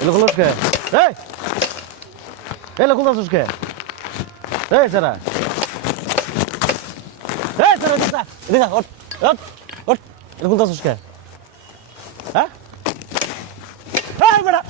এলো খুলস কে? এই! এলো খুলতাছিস কে? এই সারা! এই সারা এদিকে আয়, ওঠ ওঠ ওঠ! এলো খুলতাছিস কে? হ্যাঁ? এই বেটা!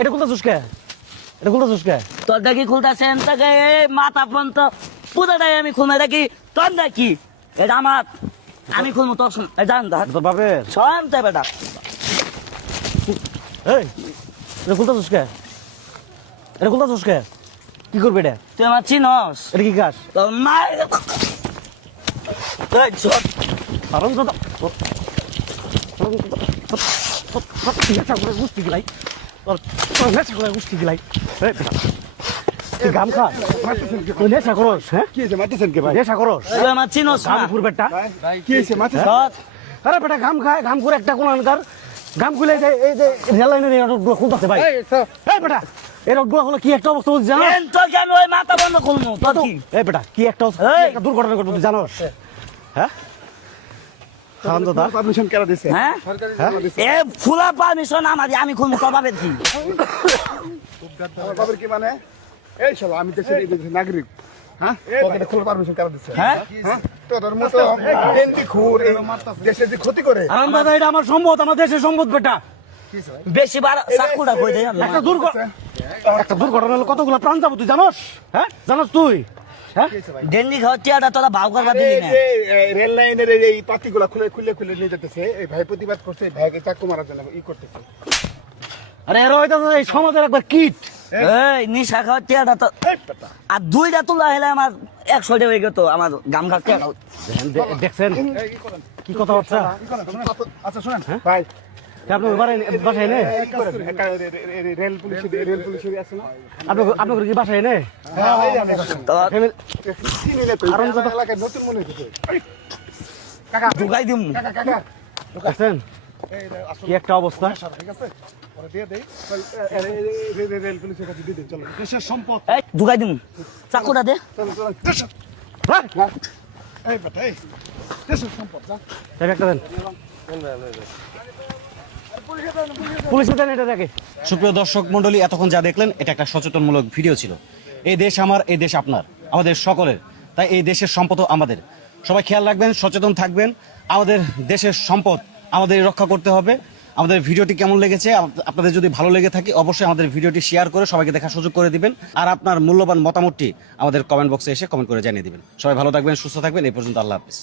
এটা খুলতাছিস কে? এটা খুলতাছিস কে? তোর দেখি খুলতেছেন তাকে মাথা পর্যন্ত পুরোটাই আমি খুলবো দেখি। তোর দেখি। এটা আমার। আমি খুলবো তোর এই জান তোর বাপের? শোন তো বেটা। এই! এটা খুলতাছিস কে? এটা খুলতাছিস কে? কি করবি এটা? তুই আমার চিনস? এটা কি গাছ তোর মায়ের এই ছোট হারাম দাদা নেশা করে গুষ্টি গিলাই তোর তোর নেশা করে গুষ্টি গিলাই এই বেটা, গাম খা। নেশা করস হ্যাঁ? কি হয়েছে? মারতেছেন কে ভাই? নেশা করস। আমার চিনস গাম ফুরবেটা কি হয়েছে? মারতেছেন? আরে বেটা গাম খায় গাম করে একটা কোন আনকার গাম খুলে যায় এই যে রেল লাইনের এই রোডগুলো খুলতেছে ভাই। এই বেটা এই রোডগুলো হলো কি একটা অবস্থা বলছি জানো তোকে আমি ওই মাথা বন্ধ খুলবো তোর কি? এই বেটা কি একটা একটা দুর্ঘটনা ঘটবে তুই জানোস হ্যাঁ? কেন হ্যাঁ? হ্যাঁ? এ ফুলা পারমিশন আমার আমি কি কি মানে? এই আমি দেশের নাগরিক। হ্যাঁ? এটা পারমিশন কেন দিছে? হ্যাঁ? হ্যাঁ মতো ডেঙ্গি খুর দেশে যে ক্ষতি করে। হারাম দাদা এটা আমার সম্পদ আমার দেশের সম্পদ বেটা। বেশি বার চাকুটা কই দেয় একটা দুর্ঘটনা একটা দুর্ঘটনা হলো কতগুলো প্রাণ যাব তুই জানোস? হ্যাঁ? জানোস তুই? হ্যাঁ? ডেঙ্গি খাওয়ার টিয়াটা তোরা ভাও করবা দিলি না। রেল লাইনের এই- এই পাতিগুলা খুলে খুলে খুলে নিয়ে যেতেছে এই ভাই প্রতিবাদ করছে ভাইকে চাকু মারার জন্য ই করতেছে। আরে এরা হয়তো এই সমাজের একবার কিট। এই নিশা খাওয়ার টিয়াটা তো আর দুইটা তুলা হেলে আমার একশো টাকা হয়ে গেত আমার গাম টিয়াটা দেখছেন কি কথা হচ্ছে আচ্ছা শুনেন ভাই আপনার কি বাসায় হ্যাঁ না মনে ঢুকাই দিম কাকা কাকা কি একটা অবস্থা? সম্পদ। ঢুকাই দিম চাকুটা দে। চলো চলো। দেশের হ্যাঁ। সম্পদ দেন। দেন সুপ্রিয় দর্শক মন্ডলী এতক্ষণ যা দেখলেন এটা একটা সচেতনমূলক ভিডিও ছিল। এই দেশ আমার এই দেশ আপনার আমাদের সকলের। তাই এই দেশের সম্পদও আমাদের। সবাই খেয়াল রাখবেন সচেতন থাকবেন। আমাদের দেশের সম্পদ আমাদের রক্ষা করতে হবে। আমাদের ভিডিওটি কেমন লেগেছে আপনাদের যদি ভালো লেগে থাকে, অবশ্যই আমাদের ভিডিওটি শেয়ার করে সবাইকে দেখার সুযোগ করে দিবেন। আর আপনার মূল্যবান মতামতটি আমাদের কমেন্ট বক্সে এসে কমেন্ট করে জানিয়ে দিবেন। সবাই ভালো থাকবেন, সুস্থ থাকবেন। এই পর্যন্ত আল্লাহ হাফিজ।